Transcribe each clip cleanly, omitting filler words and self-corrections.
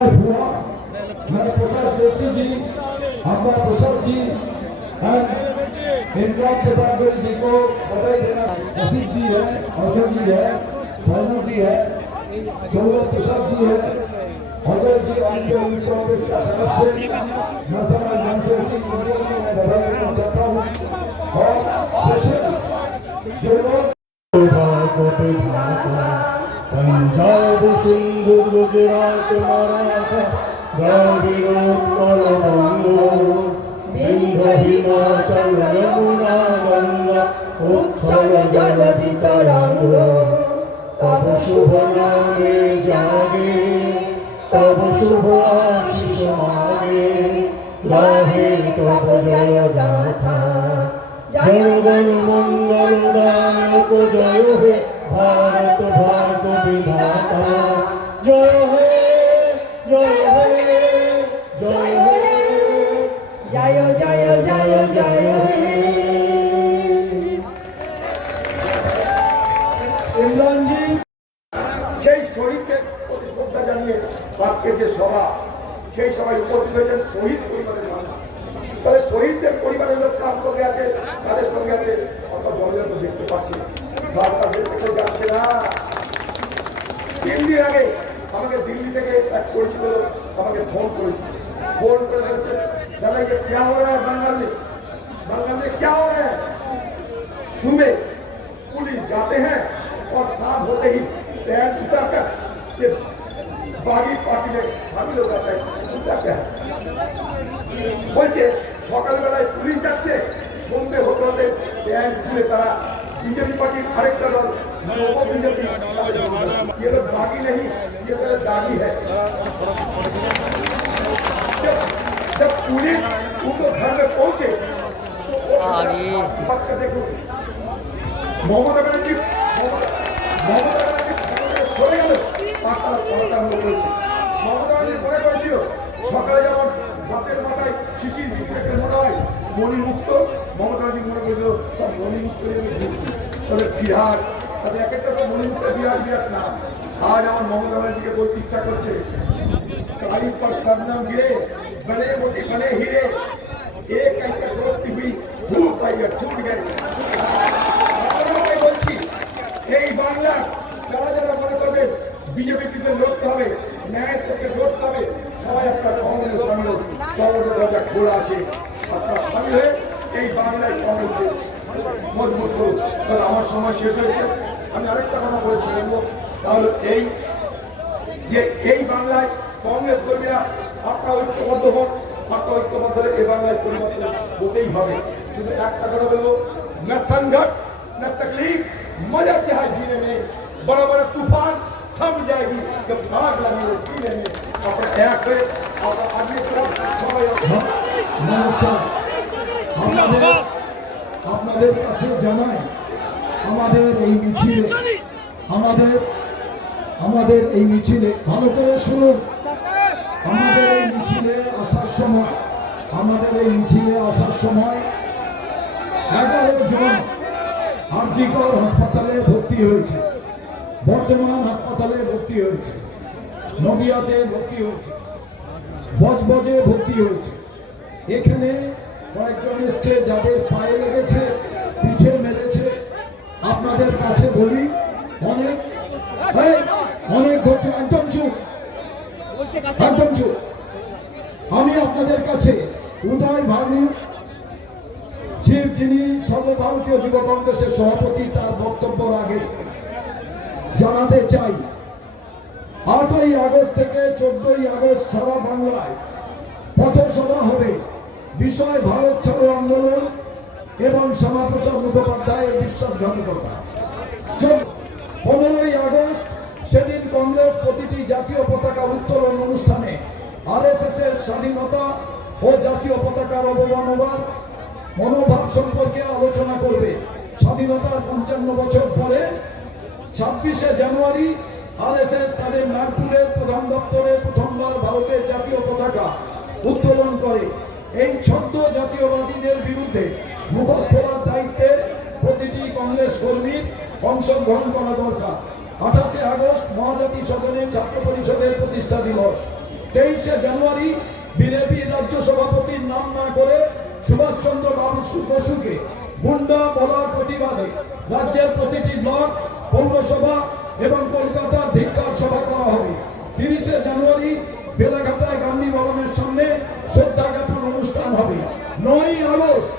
मैं प्रकाश जोशी जी, अम्बा प्रसाद जी एंड इमरान प्रतापगढ़ जी को बधाई देना। असित जी है, अजय जी है, साइना जी है, सौरभ प्रसाद जी है, अजय जी इंडियन कांग्रेस का तरफ से नेशनल जनशक्ति मीडिया में मैं बधाई देना चाहता हूँ। और स्पेशल जो लोग पंजाब सिंधु गुजरात मराठा द्रविड़ उत्कल बंग विंध्य हिमाचल यमुना गंगा उत्कल जलधि तरंग तब शुभ नामे जागे तब शुभ आशीष मागे गाहे तब जय गाथा जन गण मंगल दायक जय हे भारत भाग्य विधाता जय हे जय हे जय हे जय जय जय जय हे। इमरान जी সেই শহীদকে প্রতি শ্রদ্ধা জানিয়ে আজকের যে সভা সেই সভায় উপস্থিত হয়েছেন শহীদ পরিবারের মানুষ। তাহলে শহীদদের পরিবারের লোক কার সঙ্গে আছে, তাদের সঙ্গে আছে অত জনগণ তো দেখতে পাচ্ছি সরকারের থেকে যাচ্ছে না। 3 দিন আগে আমাকে দিল্লি থেকে এক পরিচিত লোক আমাকে ফোন করেছে, ফোন করে বলছে দাদা ये क्या हो रहा है बंगाल में क्या हो रहा है। सुबह पुलिस जाते हैं और शाम होते ही पैर उतारकर ये बागी पार्टी में शामिल हो जाता है। उनका क्या है বলছে সকালবেলায় পুলিশ যাচ্ছে, সন্ধ্যে হতে হতে প্যান্ট খুলে তারা बीजेपी पार्टी आरेक्टा दल बीजेपी ये लोग दागी नहीं, ये सारे दागी है। जब पुलिस उनको घर में पहुंचे तो देखो ममता बनर्जी চলে গেল পাতাল পাতাল হয়েছে। মমতা ব্যানার্জি মনে করেছিল সকালে যেমন বাসের মাথায় শিশির বিক্রেতে মনে হয় মণিমুক্ত, মমতা ব্যানার্জি মনে করেছিল সব মণিমুক্ত ঘুরছি। তবে বিহার তাদের এক একটা মণিমুক্ত বিরাট বিরাট নাম। আজ আমার মমতা ব্যানার্জিকে বলতে ইচ্ছা করছে काली पर शबनम गिरे बने मोटी बने हीरे एक ऐसे रोती हुई धूप आई छूट गए। বলছি এই বাংলা যারা যারা মনে করবে বিজেপিকে লড়তে হবে, ন্যায় থেকে লড়তে হবে, সবাই একটা কংগ্রেস সামিল হোক। কংগ্রেসের দরজা খোলা আছে, আপনারা সামিল হয়ে এই বাংলায় কংগ্রেসকে মজবুত করুন। তাহলে আমার সময় শেষ হয়েছে, আমি আরেকটা কথা বলেছিলাম, তাহলে এই যে এই বাংলায় কংগ্রেস কর্মীরা আপনারা ঐক্যবদ্ধ হন, আপনারা ঐক্যবদ্ধ হলে এই বাংলায় পরিবর্তন হতেই হবে। শুধু একটা কথা বলবো, না সংঘর্ষ না तकलीफ मजा क्या है जीने में, बड़ा बड़ा तूफान थम जाएगी जब आग लगी जीने में। अपने एक हुए और आगे तरफ नमस्कार আপনাদের কাছে জানাই আমাদের এই মিছিলে ভালো করে শুনুন। আমাদের এই মিছিলে আসার সময় 11 জন আরজিকর হাসপাতালে ভর্তি হয়েছে, বর্ধমান হাসপাতালে ভর্তি হয়েছে, নদিয়াতে ভর্তি হয়েছে, বজবজে ভর্তি হয়েছে। এখানে কয়েকজন এসছে যাদের পায়ে লেগেছে, পিঠে মেরেছে। আপনাদের কাছে বলি অনেক ধৈর্য, একদম চুপ। আমি আপনাদের কাছে উদয় ভানু চিফ, যিনি সর্বভারতীয় যুব কংগ্রেসের সভাপতি, তার বক্তব্যের আগে জানাতে চাই 8ই আগস্ট থেকে 14ই আগস্ট সারা বাংলায় পথসভা হবে। বিষয় ভারত ছাড়ো আন্দোলন এবং শ্যামাপ্রসাদ মুখোপাধ্যায়ের বিশ্বাসঘাতকতা। 15ই আগস্ট সেদিন কংগ্রেস প্রতিটি জাতীয় পতাকা উত্তোলন অনুষ্ঠানে আরএসএস এর স্বাধীনতা ও জাতীয় পতাকার অবমাননার মনোভাব সম্পর্কে আলোচনা করবে। স্বাধীনতার 55 বছর পরে 26শে জানুয়ারি আরএসএস তাদের নাগপুরের প্রধান দপ্তরে প্রথমবার ভারতের জাতীয় পতাকা উত্তোলন করে। এই ছদ্ম জাতীয়বাদীদের বিরুদ্ধে মুখোশ খোলার দায়িত্বে প্রতিটি কংগ্রেস কর্মীর অংশগ্রহণ করা দরকার। 28শে আগস্ট মহাজাতি সদনে ছাত্র পরিষদের প্রতিষ্ঠা দিবস। 23শে জানুয়ারি বিজেপি রাজ্য সভাপতির নাম না করে সুভাষচন্দ্র বসুকে গুন্ডা বলার প্রতিবাদে রাজ্যের প্রতিটি ব্লক, পৌরসভা এবং কলকাতার ধিক্কার সভা করা হবে। 30শে জানুয়ারি বেলাঘাটায় গান্ধী ভবনের সামনে শ্রদ্ধা জ্ঞাপন অনুষ্ঠান হবে। 9ই আগস্ট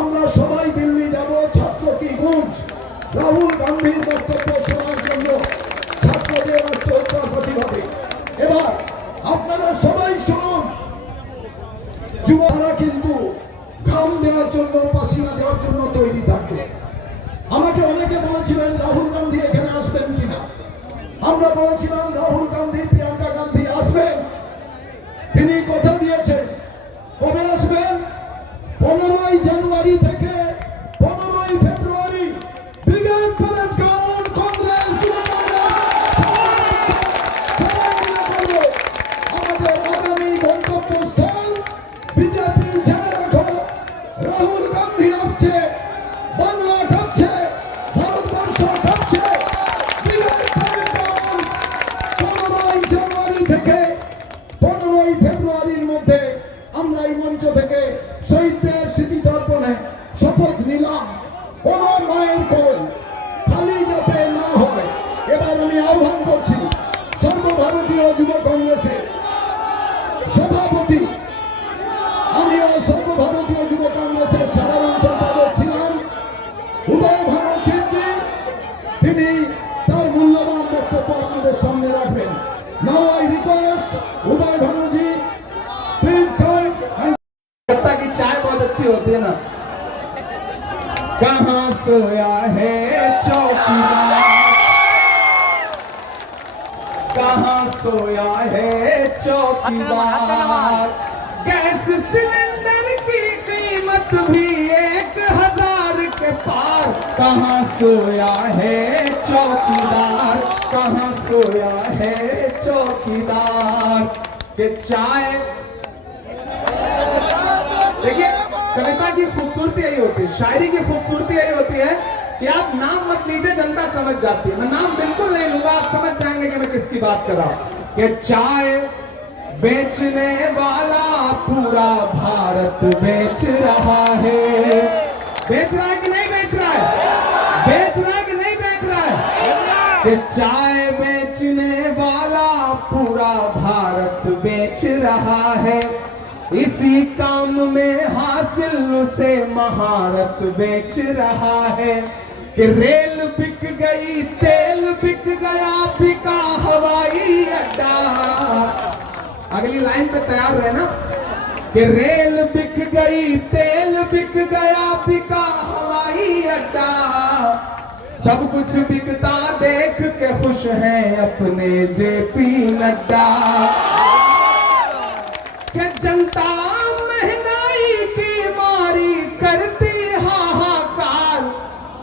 আমরা সবাই দিল্লি যাব ছাত্র কি গুঞ্জ রাহুল গান্ধীর বক্তব্য শোনার জন্য ছাত্রদের আত্মহত্যার প্রতিবাদে। এবার আপনারা সবাই শুনুন, যুবরা কিন্তু ঘাম দেওয়ার জন্য, পাসিনা দেওয়ার জন্য তৈরি থাকবে। আমাকে অনেকে বলেছিলেন রাহুল গান্ধী এখানে আসবেন কিনা। আমরা বলেছিলাম রাহুল গান্ধী, প্রিয়াঙ্কা গান্ধী আসবেন। তিনি কথা দিয়েছেন। কবে আসবেন? 15ই জানুয়ারি থেকে 15ই ফেব্রুয়ারি ব্রিগেড প্যারেড গ্রাউন্ড কংগ্রেস আমাদের আগামী গন্তব্যস্থল বিজেপি। জেনে রাখো, রাহুল গান্ধী আসছে, বাংলা কাঁপছে, ভারতবর্ষ কাঁপছে। ব্রিগেড প্যারেড গ্রাউন্ড 15ই জানুয়ারি থেকে 15ই ফেব্রুয়ারির মধ্যে আমরা এই মঞ্চ থেকে শহীদদের স্মৃতি তর্পণে শপথ নিলাম, কোন মায়ের কোল খালি যাতে না হয়। এবার আমি আহ্বান করছি সর্বভারতীয় যুব কংগ্রেসের সভাপতি, আমিও সর্বভারতীয় যুব কংগ্রেসের সাধারণ সম্পাদক ছিলাম, উদয় ভানুজি, তিনি তার মূল্যবান বক্তব্য আপনাদের সামনে রাখবেন। Now I request Uday Bhanuji, please come. Calcutta की चाय बहुत अच्छी होती है ना। कहाँ सोया है चौकीदार, कहाँ सोया है चौकीदार। गैस सिलेंडर की कीमत भी 1000 के पार। कहाँ सोया है चौकीदार, कहाँ सोया है चौकीदार। के चाय, देखिए कविता की खूबसूरती यही होती है, शायरी की खूबसूरती यही होती है कि आप नाम मत लीजिए, जनता समझ जाती है। मैं नाम बिल्कुल नहीं लूंगा, आप समझ जाएंगे कि मैं किसकी बात कर रहा हूं। कि चाय बेचने वाला पूरा भारत बेच रहा है। बेच रहा है कि नहीं बेच रहा है? बेच रहा है कि नहीं बेच रहा है? कि चाय बेचने वाला पूरा भारत बेच रहा है। इसी काम में हासिल उसे महारत बेच रहा है। कि रेल बिक गई, तेल बिक गया, बिका हवाई अड्डा। अगली लाइन पे तैयार रहे ना। कि रेल बिक गई, तेल बिक गया, बिका हवाई अड्डा। सब कुछ बिकता देख के खुश हैं अपने जेपी नड्डा। कि जनता महंगाई की मारी करती हाहाकार।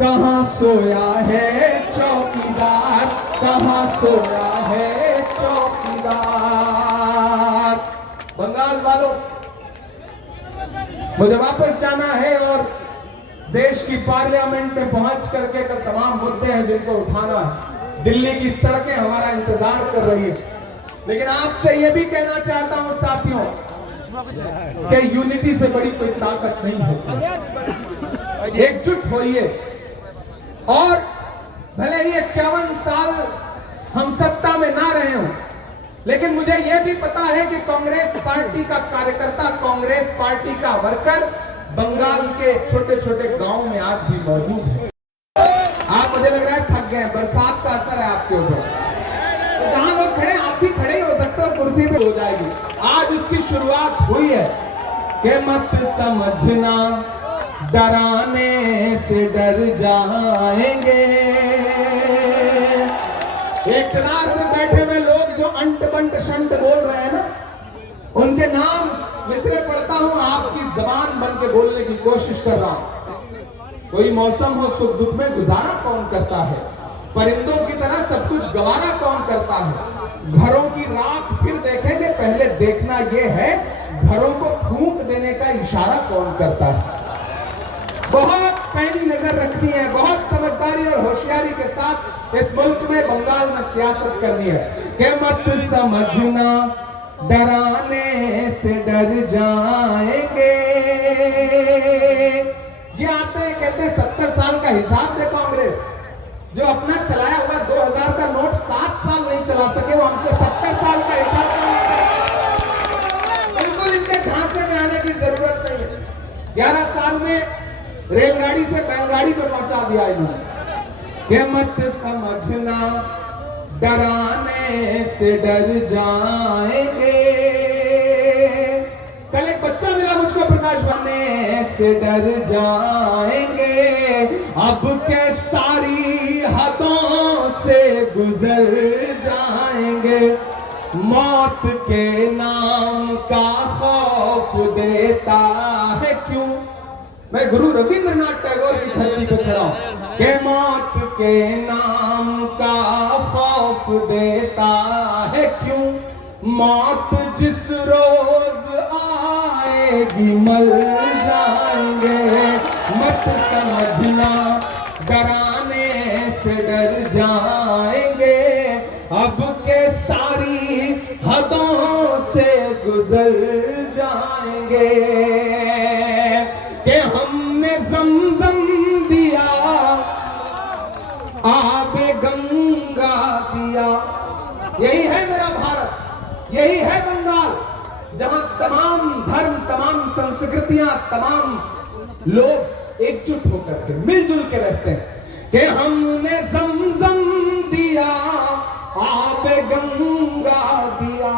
कहाँ सोया है चौकीदार, कहाँ सोया है चौकीदार। बंगाल वालों, मुझे वापस जाना है और देश की पार्लियामेंट में पहुंच करके कल तमाम मुद्दे हैं जिनको उठाना है। दिल्ली की सड़कें हमारा इंतजार कर रही है। लेकिन आपसे यह भी कहना चाहता हूं साथियों कि यूनिटी से बड़ी कोई ताकत नहीं होती। एकजुट होइए। और भले ही 51 साल हम सत्ता में ना रहे हों, लेकिन मुझे यह भी पता है कि कांग्रेस पार्टी का कार्यकर्ता, कांग्रेस पार्टी का वर्कर बंगाल के छोटे छोटे गांव में आज भी मौजूद है। आप, मुझे लग रहा है थक गए, बरसात का असर है आपके ऊपर। तो जहां लोग खड़े, आप भी खड़े ही हो सकते हो, कुर्सी पे हो जाएगी। आज उसकी शुरुआत हुई है। कि मत समझना डराने से डर जाएंगे। इख्तियार में बैठे हुए लोग जो अंट बंट शंट बोल रहे हैं ना, उनके नाम मिसरे पढ़ता हूं, आपकी जबान बन के बोलने की कोशिश कर रहा हूं। कोई मौसम हो, सुख दुख में गुजारा कौन करता है? परिंदों की तरह सब कुछ गवारा कौन करता है? घरों की राख फिर देखेंगे, पहले देखना यह है घरों को फूंक देने का इशारा कौन करता है। बहुत पैनी नजर रखनी है, बहुत समझदारी और होशियारी के साथ इस मुल्क में, बंगाल में सियासत करनी है। कि मत समझना डराने से डर जाएंगे। ये आते हैं कहते 70 साल का हिसाब दे कांग्रेस, जो अपना चलाया हुआ 2000 का नोट 7 साल नहीं चला सके, वो हमसे 70 साल का हिसाब बिल्कुल इनके झांसे में आने की जरूरत नहीं है। 11 साल में रेलगाड़ी से बैलगाड़ी पे पहुंचा दिया इन्होंने। के मत समझना डराने से डर जाएंगे। कल एक बच्चा मिला मुझको प्रकाश बनने से डर जाएंगे। अब के सारी हदों से गुजर जाएंगे। मौत के नाम का खौफ देता है क्यों। मैं गुरु रविंद्रनाथ टैगोर की धरती पे खड़ा हूं कि मौत के नाम का खौफ देता है क्यों। मौत जिस रोज आएगी मर जाएंगे। मत समझना डराने से डर जाएंगे। अब के सारी हदों से गुजर जाएंगे। कि हमने जमजम दिया आबे गंगा दिया। यही है मेरा भारत, यही है बंगाल, जहां तमाम धर्म, तमाम संस्कृतियां, तमाम लोग एकजुट होकर के मिलजुल के रहते हैं। कि हमने जमजम दिया आबे गंगा दिया।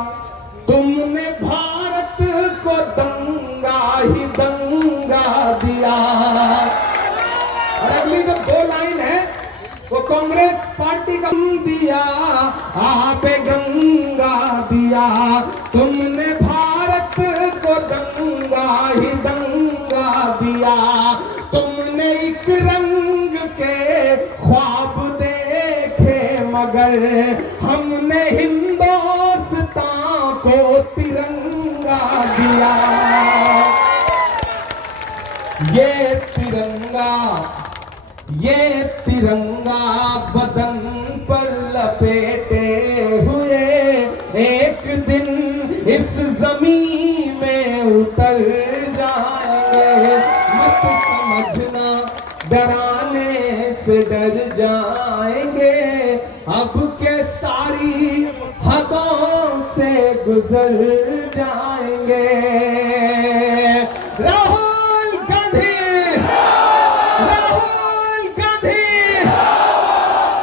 तुमने भारत को दंगा ही दंगा दिया। और अगली जो 2 लाइन है वो कांग्रेस पार्टी का दिया आपे गंगा दिया। तुमने भारत को दंगा ही दंगा दिया। तुमने एक रंग के ख्वाब देखे मगर हमने हिंदुस्तान को तिरंगा दिया। ये तिरंगा बदन पर लपेटे हुए एक दिन इस जमीन में उतर जाएंगे। मत समझना डराने से डर जाएंगे। अब के सारी हदों से गुजर जाएंगे। Rahul Gandhi, Rahul Gandhi,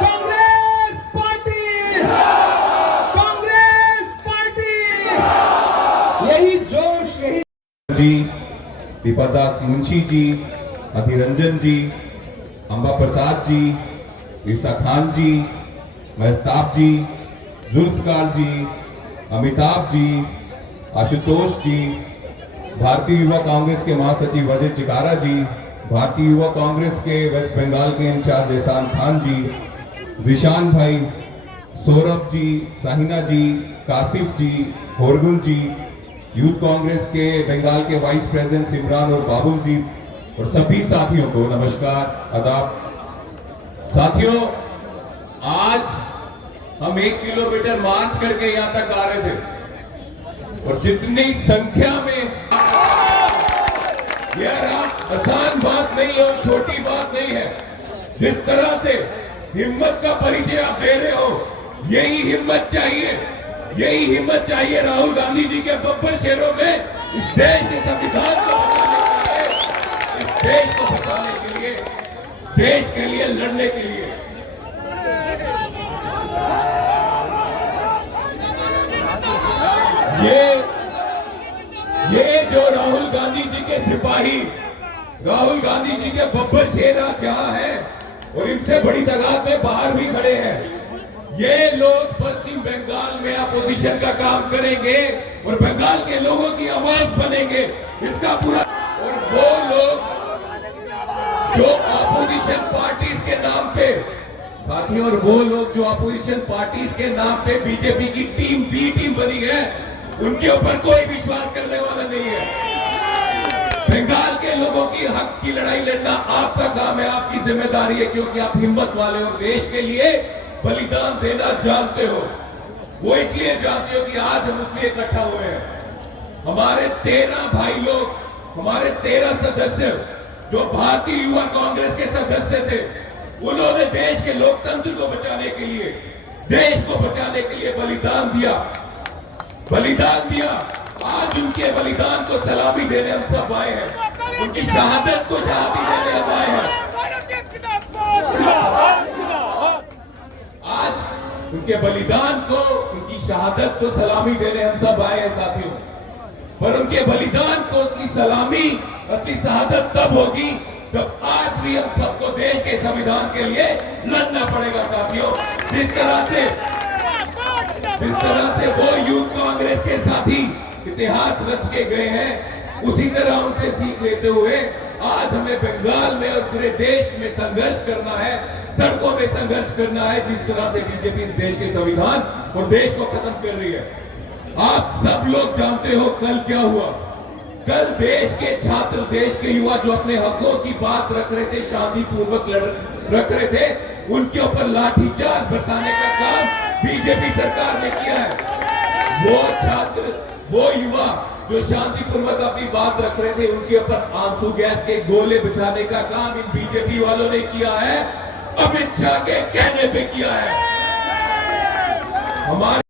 Congress party, Congress party. यही जोश, यही जी, दीपादास मुंशी जी, अधिरंजन जी, अंबा प्रसाद जी, ईसा खान जी, महताब जी, जुल्फकार जी, अमिताभ जी, आशुतोष जी, भारतीय युवा कांग्रेस के महासचिव अजय चिकारा जी, भारतीय युवा कांग्रेस के वेस्ट बंगाल के इंचार्ज एहसान खान जी, जिशान भाई, सौरभ जी, साहिना जी, कासिफ जी, होरगुन जी, यूथ कांग्रेस के बंगाल के वाइस प्रेसिडेंट सिमरान और बाबुल जी, और सभी साथियों को नमस्कार, आदाब। साथियों, आज हम 1 किलोमीटर मार्च करके यहां तक आ रहे थे और जितनी संख्या में, यह आसान बात नहीं है और छोटी बात नहीं है। जिस तरह से हिम्मत का परिचय आप दे रहे हो, यही हिम्मत चाहिए, यही हिम्मत चाहिए राहुल गांधी जी के बब्बर शेरों में इस देश के संविधान को बचाने के लिए, इस देश को बचाने के लिए, देश के लिए लड़ने के लिए। ये जो राहुल गांधी जी के सिपाही, राहुल गांधी जी के बब्बर शेर आज यहाँ हैं और इनसे बड़ी तादाद में बाहर भी खड़े हैं। ये लोग पश्चिम बंगाल में अपोजिशन का काम करेंगे और बंगाल के लोगों की आवाज बनेंगे, इसका पूरा। और वो लोग जो अपोजिशन पार्टीज के नाम पे, साथियों, और वो लोग जो अपोजिशन पार्टीज के नाम पे बीजेपी की टीम बी टीम बनी है, उनके ऊपर कोई विश्वास करने वाला नहीं है। बंगाल के लोगों की हक की लड़ाई लड़ना आपका काम है, आपकी जिम्मेदारी है, क्योंकि आप हिम्मत वाले और देश के लिए बलिदान देना जानते हो। वो इसलिए जानते हो कि आज हम इसलिए इकट्ठा हुए हैं। हमारे 13 भाई लोग, हमारे 13 सदस्य जो भारतीय युवा कांग्रेस के सदस्य थे, उन्होंने देश के लोकतंत्र को बचाने के लिए, देश को बचाने के लिए बलिदान दिया। आज उनके बलिदान को सलामी देने हम सब आए हैं, उनकी शहादत को शहादती देने हम आए हैं। आज उनके बलिदान को, उनकी शहादत को सलामी देने हम सब आए हैं साथियों। पर उनके बलिदान को असली सलामी, असली शहादत तब होगी जब आज भी हम सबको देश के संविधान के लिए लड़ना पड़ेगा साथियों। जिस तरह से वो यूथ कांग्रेस के साथी इतिहास रच के गए हैं, उसी तरह उनसे सीख लेते हुए आज हमें बंगाल में और पूरे देश में संघर्ष करना है, सड़कों में संघर्ष करना है। जिस तरह से बीजेपी इस देश के संविधान और देश को खत्म कर रही है। आप सब लोग जानते हो कल क्या हुआ। कल देश के छात्र, देश के युवा जो अपने हकों की बात रख रहे थे, शांतिपूर्वक रख रहे थे, उनके ऊपर लाठीचार्ज बरसाने का काम बीजेपी सरकार ने किया है। वो छात्र, वो युवा जो शांतिपूर्वक अपनी बात रख रहे थे, उनके ऊपर आंसू गैस के गोले बिछाने का काम इन बीजेपी वालों ने किया है, अमित शाह के कहने पे किया है। हमारे